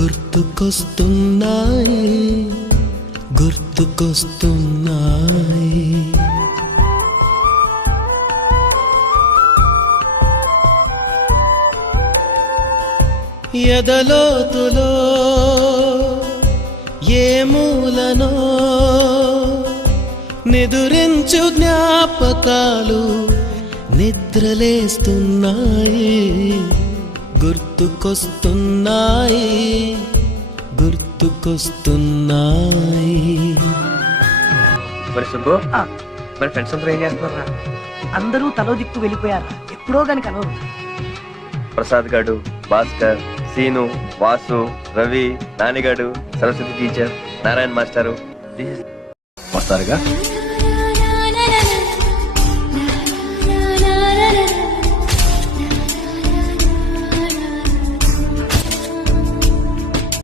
గుర్తుకొస్తున్నాయి గుర్తుకొస్తున్నాయి. ఎదలోతులో ఏ మూలనో నిదురించు జ్ఞాపకాలు నిద్రలేస్తున్నాయి గుర్తుకొస్తున్నాయి గుర్తుకొస్తున్నాయి. మరి సుబ్బు మరి ఫ్రెండ్స్ అందరూ ఏం చేస్తున్నారా? అందరూ తలో దిక్కు వెళ్ళిపోయారు, ఎప్పుడో గాని కలవరు. ప్రసాద్ గాడు, భాస్కర్, సీను, వాసు, రవి, నానిగాడు, సరస్వతి టీచర్, నారాయణ మాస్టారు వస్తారుగా.